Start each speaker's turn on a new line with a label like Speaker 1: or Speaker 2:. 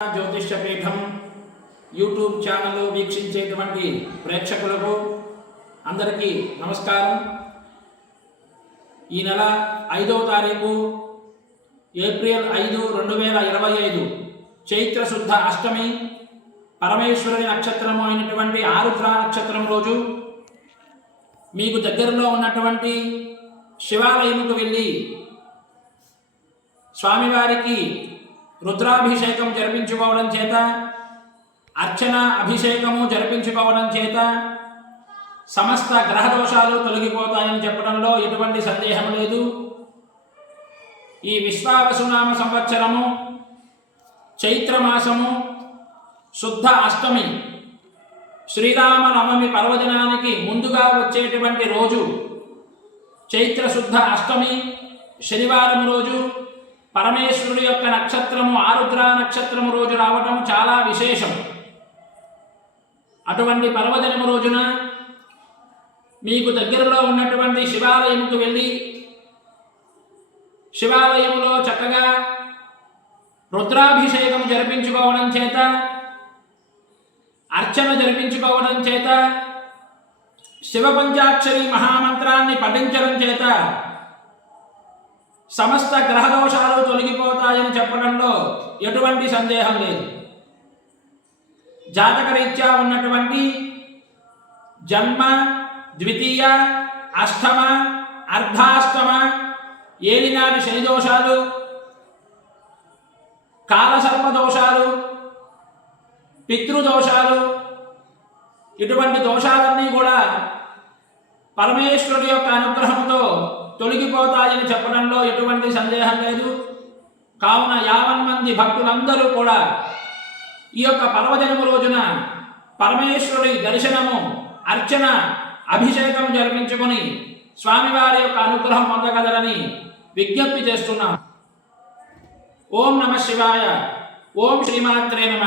Speaker 1: జ్యోతిష్య పీఠం YouTube channel వీక్షించేటువంటి ప్రేక్షకులకు అందరికీ నమస్కారం. ఈ నెల ఐదవ తారీఖు ఏప్రిల్ ఐదు రెండు వేల ఇరవై ఐదు చైత్ర శుద్ధ అష్టమి పరమేశ్వరుని నక్షత్రము అయినటువంటి ఆరుద్ర నక్షత్రం రోజు మీకు దగ్గరలో ఉన్నటువంటి శివాలయముకు వెళ్ళి స్వామివారికి రుద్రాభిషేకం జరిపించుకోవడం చేత అర్చన అభిషేకము జరిపించుకోవడం చేత సమస్త గ్రహ దోషాలు తొలగిపోతాయని చెప్పడంలో ఎటువంటి సందేహం లేదు. ఈ విశ్వావసునామ సంవత్సరము చైత్రమాసము శుద్ధ అష్టమి శ్రీరామ నవమి పర్వదినానికి ముందుగా వచ్చేటువంటి రోజు చైత్ర శుద్ధ అష్టమి శనివారం రోజు పరమేశ్వరుడి యొక్క నక్షత్రము ఆరుద్ర నక్షత్రము రోజు రావటం చాలా విశేషం. అటువంటి పర్వదినము రోజున మీకు దగ్గరలో ఉన్నటువంటి శివాలయముకు వెళ్ళి శివాలయంలో చక్కగా రుద్రాభిషేకం జరిపించుకోవడం చేత అర్చన జరిపించుకోవడం చేత శివ పంచాక్షరి మహామంత్రాన్ని పఠించడం చేత సమస్త గ్రహదోషాలు తొలగిపోతాయని చెప్పడంలో ఎటువంటి సందేహం లేదు. జాతకరీత్యా ఉన్నటువంటి జన్మ ద్వితీయ అష్టమ అర్ధాష్టమ ఏలినాటి శని దోషాలు దోషాలు పితృదోషాలు ఇటువంటి దోషాలన్నీ కూడా పరమేశ్వరుడి యొక్క అనుగ్రహంతో తొలగిపోతాయని చెప్పడంలో ఎటువంటి సందేహం లేదు. కావున యావన్ మంది భక్తులందరూ కూడా ఈ యొక్క పర్వదినము రోజున పరమేశ్వరుడి దర్శనము అర్చన అభిషేకం జరిపించుకొని స్వామివారి యొక్క అనుగ్రహం పొందగలరని విజ్ఞప్తి చేస్తున్నాం. ఓం నమ శివాయ. ఓం శ్రీమాత్రే నమ.